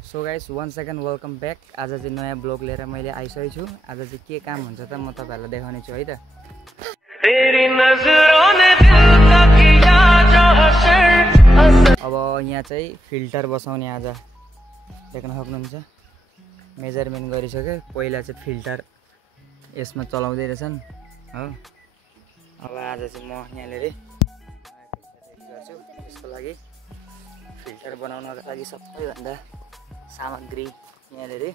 So guys वन second welcome back. आज चाहिँ नयाँ ब्लग लिएर मैले आइसकेको छु। आज चाहिँ के काम हुन्छ त म तपाईहरुलाई देखाउने छु है त। अब यहाँ चाहिँ फिल्टर बसाउने आज देख्न सक्नुहुन्छ। मेजरमेन्ट गरिसके पहिला चाहिँ फिल्टर यसमा चलाउँदै रहेछन् हो। अब आज चाहिँ म यहाँले गर्छु। यसको लागि फिल्टर बनाउनको लागि सबैभन्दा सामग्री यहाँले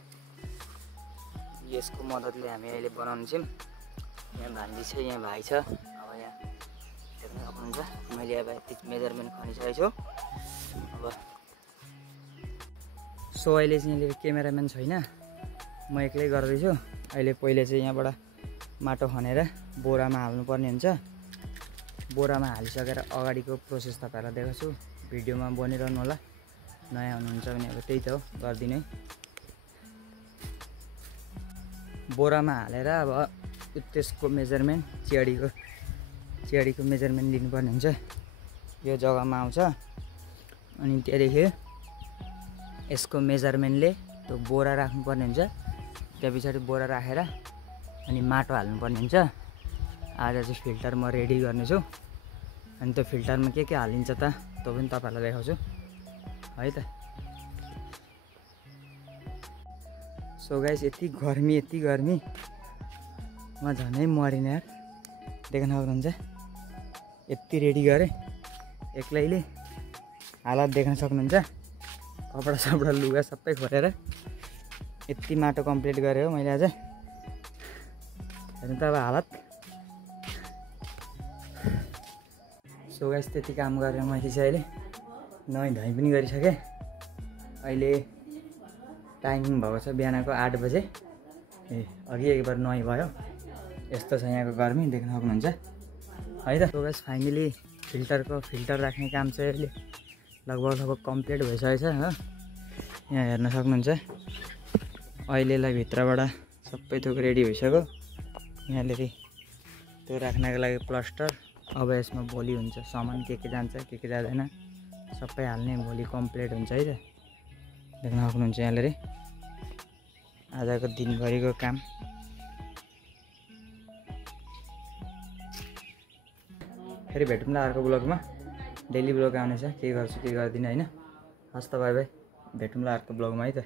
यसको मद्दतले हामी अहिले बनाउँछौँ। यहाँ भान्जी छ, यहाँ भाइ छ। अब यहाँ देख्न सक्नुहुन्छ मैले अब यति मेजरमेन्ट खनिसकेको छु। अब सो अहिले चाहिँ यहाँले क्यामेराम्यान छैन, म एक्लै गर्दैछु अहिले। पहिले चाहिँ यहाँबाट माटो खनेर बोरामा हाल्नुपर्ने हुन्छ। बोरामा हालिसकेर अगाडिको प्रोसेस तपाईहरुलाई देखाउँछु। भिडियोमा बनिरहनु होला। नयाँ हुनुहुन्छ भने अब त्यही त हो, गर्दिनै। बोरामा हालेर अब त्यसको मेजरमेन्ट चियाडीको मेजरमेन्ट लिनुपर्ने हुन्छ। यो जग्गामा आउँछ अनि त्यहाँदेखि यसको मेजरमेन्टले त्यो बोरा राख्नुपर्ने हुन्छ। त्यहाँ पछाडि बोरा राखेर अनि माटो हाल्नुपर्ने हुन्छ। आज चाहिँ फिल्टर म रेडी गर्नेछु अनि त्यो फिल्टरमा के हालिन्छ त त्यो पनि तपाईहरुलाई देखाउँछु है त। सो गाइस यति गर्मी म झनै मरिन यार। देख्न सक्नुहुन्छ यति रेडी गरे एक्लैले, हालत देख्न सक्नुहुन्छ। कपडा सपडा लुगा सबै खोलेर यति माटो कम्प्लिट गरे हो मैले आज। हेर्नु त अब हालत। सो गाइस त्यति काम गरेर मैले चाहिँ अहिले नुहाइ धुवाइ पनि गरिसकेँ। अहिले टाइम भएको छ बिहानको 8 बजे। अघि एकबार नुहाइ भयो। यस्तो छ यहाँको गर्मी देख्न सक्नुहुन्छ है त। सो गाइस फाइनली फिल्टर राख्ने काम चाहिँ अहिले लगभग कम्प्लिट भइसकेको छ हो। यहाँ हेर्न सक्नुहुन्छ अहिलेलाई भित्रबाट सबै थोक रेडी भइसक्यो। यहाँले त्यो राख्नको लागि प्लास्टर। अब यसमा भोलि हुन्छ सामान के जान्छ के जाँदैन सबै हाल्ने। भोलि कम्प्लिट हुन्छ है त। देख्न सक्नुहुन्छ यहाँले आजको दिनभरिको काम। फेरि भेटौँला अर्को ब्लगमा। डेली ब्लग आउनेछ, के गर्छु के गर्दिनँ हैन। हस् त बाइ बाइ, भेटौँला अर्को ब्लगमा है त।